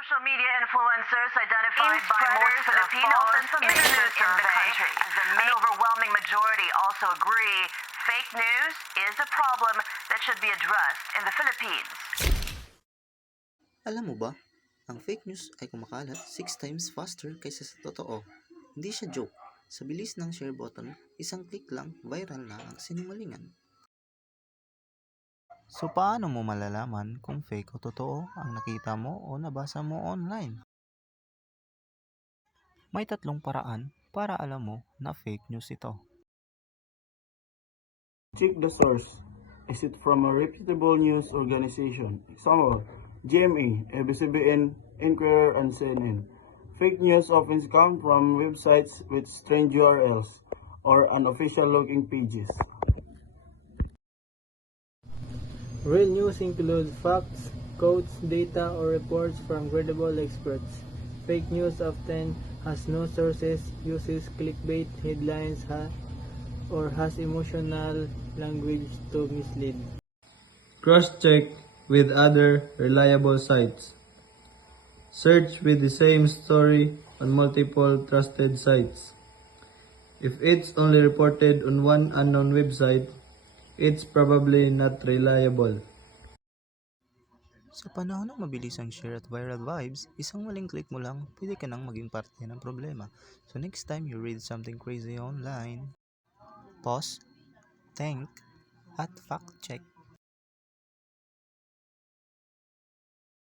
social media influencers identified by most Filipinos internet survey as an overwhelming majority also agree fake news is a problem that should be addressed in the Philippines. Alam mo ba, ang fake news ay kumakalat 6 times faster kaysa sa totoo. Hindi siya joke. Sa bilis ng share button, isang click lang, viral na ang sinungalingan. So paano mo malalaman kung fake o totoo ang nakita mo o nabasa mo online? May 3 paraan para alam mo na fake news ito. Check the source. Is it from a reputable news organization? Example, GMA, ABS-CBN, Inquirer, and CNN. Fake news often come from websites with strange URLs or unofficial-looking pages. Real news includes facts, quotes, data, or reports from credible experts. Fake news often has no sources, uses clickbait headlines, or has emotional language to mislead. Cross-check with other reliable sites. Search with the same story on multiple trusted sites. If it's only reported on one unknown website, it's probably not reliable. Sa panahon ng mabilisang share at viral vibes, isang maling click mo lang, pwede ka nang maging parte ng problema. So next time you read something crazy online, pause, think, at fact check.